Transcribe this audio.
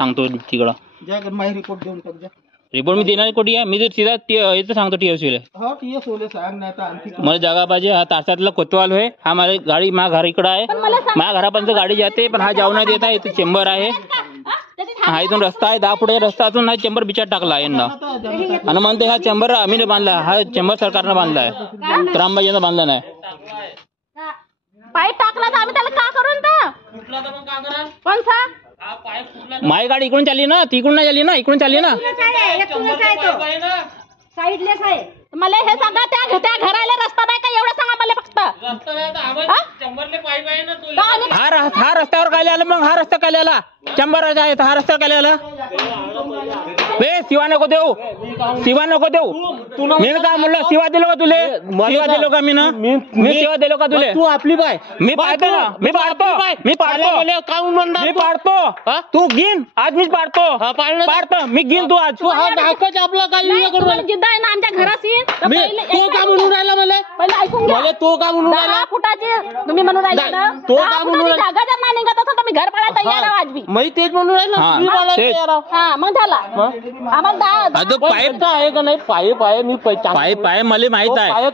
सांगतो तिकडं रिपोर्ट देऊन टाक. रिपोर्ट मी देणार कोटी आहे. मी जर सीधा इथं सांगतो TSOले. हो TS ओले सांग नाही तर आणखी मला जागा पाहिजे. हा तासातला कोतवाल आहे. हा माझी गाडी माझ्या घर इकडं आहे. माझ्या घरापर्यंत गाडी जाते पण हा जाऊ नाही देत आहे. इथे चेंबर आहे. हा इथून रस्ता आहे 10 फुट रस्ता असून हा चेंबर बिचार टाकला आहे यांना आणि म्हणते हा चेंबर आम्ही बांधला. हा चेंबर सरकारनं बांधला आहे. ग्रामपंचायतनं बांधला नाही. पाईप टाकला तर आम्ही त्याला का करून कोणसा माझी गाडी इकडून चालली ना तिकडून नाही चालली ना इकडून चालली ना. साईडलेस आहे. मला हे सांगा त्या घराला रस्ता नाही का एवढं सांगा मला फक्त. हा रस्त्यावर काय आला मग. हा रस्ता काय आला चंबर आहे. हा रस्ता काय आला. शिवा नको देऊ. शिवा नको देऊ. मी काय म्हणलं शिवा दिलो का तुले. शिवा दिलो का मी ना. मी शिवा दिलो का तुले. तू आपली बाय मी पाडतो ना. मी पाडतो. तू गिन आज मीच पाडतो. मी गिन तू आज. आपला काय जिद्द आहे ना आमच्या घरात येईन तो का म्हणून राहिला मला. पहिले ऐकून घ्या. तो का म्हणून राहिला. 10 फुटाची तुम्ही म्हणून राहिले ना. तो का म्हणून राहिला. जागा जर नाही निघत असेल तर मी घर पाडायला तयार आहे आज बी. मी तेच म्हणून राहिला. हा मग झाला आम्हाला पाईप आहे का नाही. पाईप आहे मी पाईप आहे मला माहित आहे.